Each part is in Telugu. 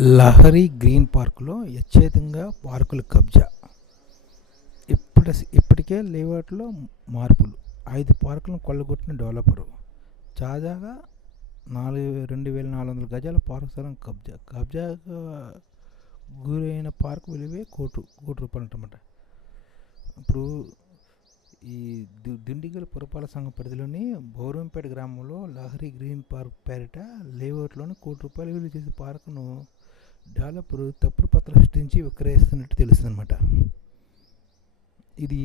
లహరి గ్రీన్ పార్కులో యచ్చేతంగా పార్కుల కబ్జా. ఇప్పటి ఇప్పటికే లేఅవుట్లో మార్పులు. ఐదు పార్కులను కొల్లగొట్టిన డెవలపరు. తాజాగా నాలుగు రెండు వేల నాలుగు వందల గజాల పార్కు స్థలం కబ్జా. కబ్జా గురైన పార్కు విలువే కోటు కోటి రూపాయలు అంటమాట. ఇప్పుడు ఈ దు దిండిగల్ పురపాలక సంఘం పరిధిలోని బౌరంపేట గ్రామంలో లహరి గ్రీన్ పార్క్ పేరిట లేఅవుట్లోని కోటి రూపాయలు విలువ చేసే పార్కును డెవలపర్ తప్పుడు పత్రాలు సృష్టించి విక్రయిస్తున్నట్టు తెలుస్తుందన్నమాట ఇది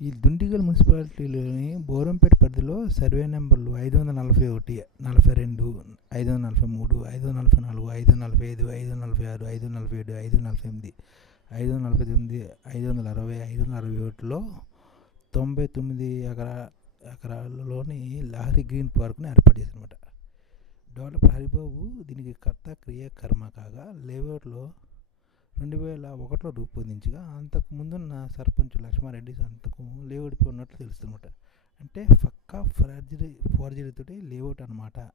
ఈ దుండిగల్ మున్సిపాలిటీలోని బోరంపేట పరిధిలో సర్వే నెంబర్లు ఐదు వందల నలభై ఒకటి నలభై రెండు ఐదు వందల నలభై మూడు ఐదు వందల నలభై నాలుగు ఐదు వందల నలభై ఐదు ఐదు వందల నలభై ఆరు ఐదు వందల నలభై ఏడు ఐదు వందల నలభై ఎనిమిది ఐదు వందల నలభై తొమ్మిది ఐదు వందల అరవై ఐదు వందల అరవై ఒకటిలో తొంభై తొమ్మిది ఎకరా ఎకరాలలోని లహరి గ్రీన్ పార్క్ని ఏర్పాటు చేశారనమాట డెవలపర్ హరిబాబు దీనికి కర్త క్రియ కర్మ కాగా లేఅవుట్లో రెండు వేల ఒకటిలో రూపొందించగా అంతకు ముందున్న సర్పంచ్ లక్ష్మారెడ్డి అంతకు లేఅవుట్పై ఉన్నట్లు తెలుస్తుందన్నమాట. అంటే పక్కా ఫార్జరీ ఫార్జరీతోటి లేఅవుట్ అనమాట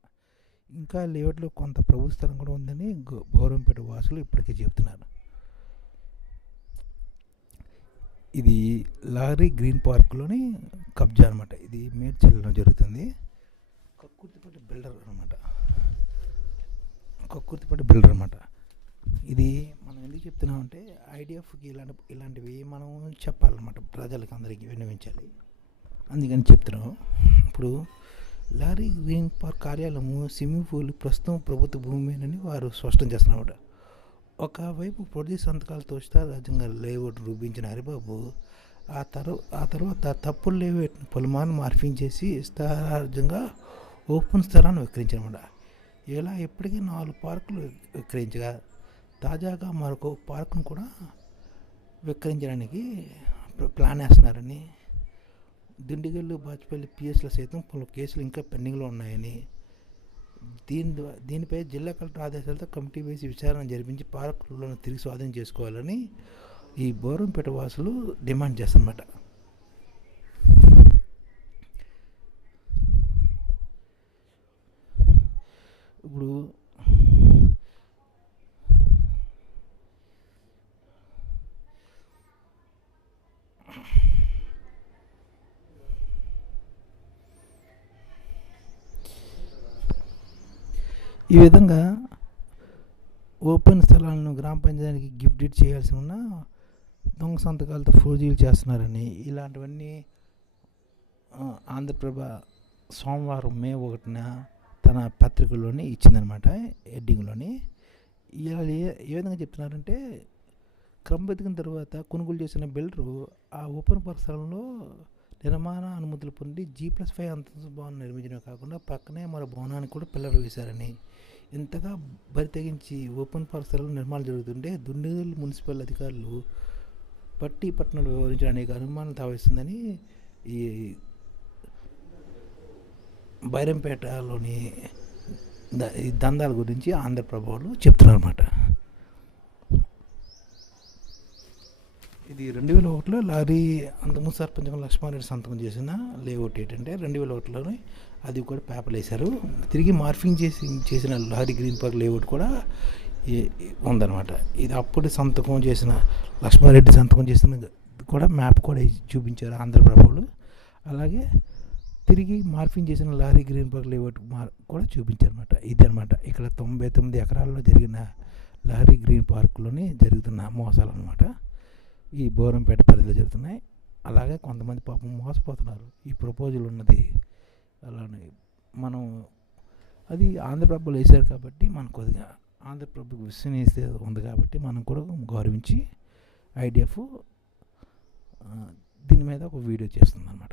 ఇంకా లేఅవుట్లో కొంత ప్రభు స్థలం కూడా ఉందని గౌరవంపేట వాసులు ఇప్పటికే చెబుతున్నారు. ఇది లారీ గ్రీన్ పార్క్లోని కబ్జా అనమాట ఇది మేడ్చల్లో జరుగుతుంది. కక్కుర్తిపల్లి బిల్డర్ అనమాట కక్కుర్తిపట్టి బిల్డర్ అనమాట ఇది మనం ఎందుకు చెప్తున్నామంటే ఐడిఎఫ్కి ఇలాంటి ఇలాంటివి మనం చెప్పాలన్నమాట ప్రజలకు అందరికీ విన్నవించాలి. అందుకని చెప్తున్నాం ఇప్పుడు లారీ గ్రీన్ పార్క్ కార్యాలయము స్విమ్మింగ్ పూల్ ప్రస్తుతం ప్రభుత్వ భూమినని వారు స్పష్టం చేస్తున్నమాట ఒకవైపు పొడి సంతకాలతో రాజ్యంగా లేఅవుట్ రూపించిన హరిబాబు ఆ తర్వా ఆ తర్వాత తప్పులు లేఅవుట్ పలుమార్లు మార్పించేసి ఇష్టారాజ్యంగా ఓపెన్ స్థలాన్ని విక్రయించనమాట ఇలా ఇప్పటికీ నాలుగు పార్కులు విక్రయించగా తాజాగా మరొక పార్కును కూడా విక్రయించడానికి ప్లాన్ వేస్తున్నారని దిండిగల్లు బాచిపల్లి పిఎస్ల సైతం పలు కేసులు ఇంకా పెండింగ్లో ఉన్నాయని దీని దీనిపై జిల్లా కలెక్టర్ ఆదేశాలతో కమిటీ వేసి విచారణ జరిపించి పార్కులను తిరిగి స్వాధీనం చేసుకోవాలని ఈ బోరంపేట వాసులు డిమాండ్ చేస్తున్నమాట. ఇప్పుడు ఈ విధంగా ఓపెన్ స్థలాలను గ్రామ పంచాయతీకి గిఫ్ట్ డీడ్ చేయాల్సి ఉన్న దొంగ సంతకాలతో ఫోజీలు చేస్తున్నారని ఇలాంటివన్నీ ఆంధ్రప్రభ సోమవారం మే ఒకటిన తన పత్రికలోని ఇచ్చిందనమాట హెడ్డింగ్లోని. ఇలా ఏ విధంగా చెప్తున్నారంటే క్రమబెతికిన తర్వాత కొనుగోలు చేసిన బిల్డరు ఆ ఓపెన్ పరిసరంలో నిర్మాణ అనుమతులు పొంది జీ ప్లస్ ఫైవ్ అంతస్తు భవనం నిర్మించడమే కాకుండా పక్కనే మరో భవనానికి కూడా పిల్లలు వేశారని. ఇంతగా బరి తెగించి ఓపెన్ పరిసరాలు నిర్మాణం జరుగుతుంటే దుండిగల్ మున్సిపల్ అధికారులు పట్టి పట్టణాలు అనేక అనుమానం తావేస్తుందని ఈ బైరంపేటలోని ఈ దందాల గురించి ఆంధ్రప్రభలో చెప్తున్నారు అనమాట ఇది రెండు వేల ఒకటిలో లారీ అంతకుముందు సర్పంచం లక్ష్మారెడ్డి సంతకం చేసిన లేఅవుట్ ఏంటంటే రెండు వేల ఒకటిలోనే అది కూడా పేపర్లు వేశారు తిరిగి మార్ఫింగ్ చేసి చేసిన లారీ గ్రీన్ పార్క్ లేఅవుట్ కూడా ఉందన్నమాట. ఇది అప్పుడు సంతకం చేసిన లక్ష్మారెడ్డి సంతకం చేసిన కూడా మ్యాప్ కూడా చూపించారు ఆంధ్రప్రభలో అలాగే తిరిగి మార్ఫింగ్ చేసిన లారీ గ్రీన్ పార్క్ లేఅవుట్ మార్ కూడా చూపించారన్నమాట. ఇది అనమాట ఇక్కడ తొంభై తొమ్మిది ఎకరాల్లో జరిగిన లారీ గ్రీన్ పార్క్లోనే జరుగుతున్న మోసాలు అనమాట ఈ బోరంపేట పరిధిలో జరుగుతున్నాయి. అలాగే కొంతమంది పాపం మోసపోతున్నారు. ఈ ప్రపోజల్ ఉన్నది అలానే మనం అది ఆంధ్రప్రభలో వేశారు కాబట్టి మనం కొద్దిగా ఆంధ్రప్రభకు విశ్వనీయత ఉంది కాబట్టి మనం కూడా గౌరవించి ఐడిఎఫ్ దీని మీద ఒక వీడియో చేస్తుంది అనమాట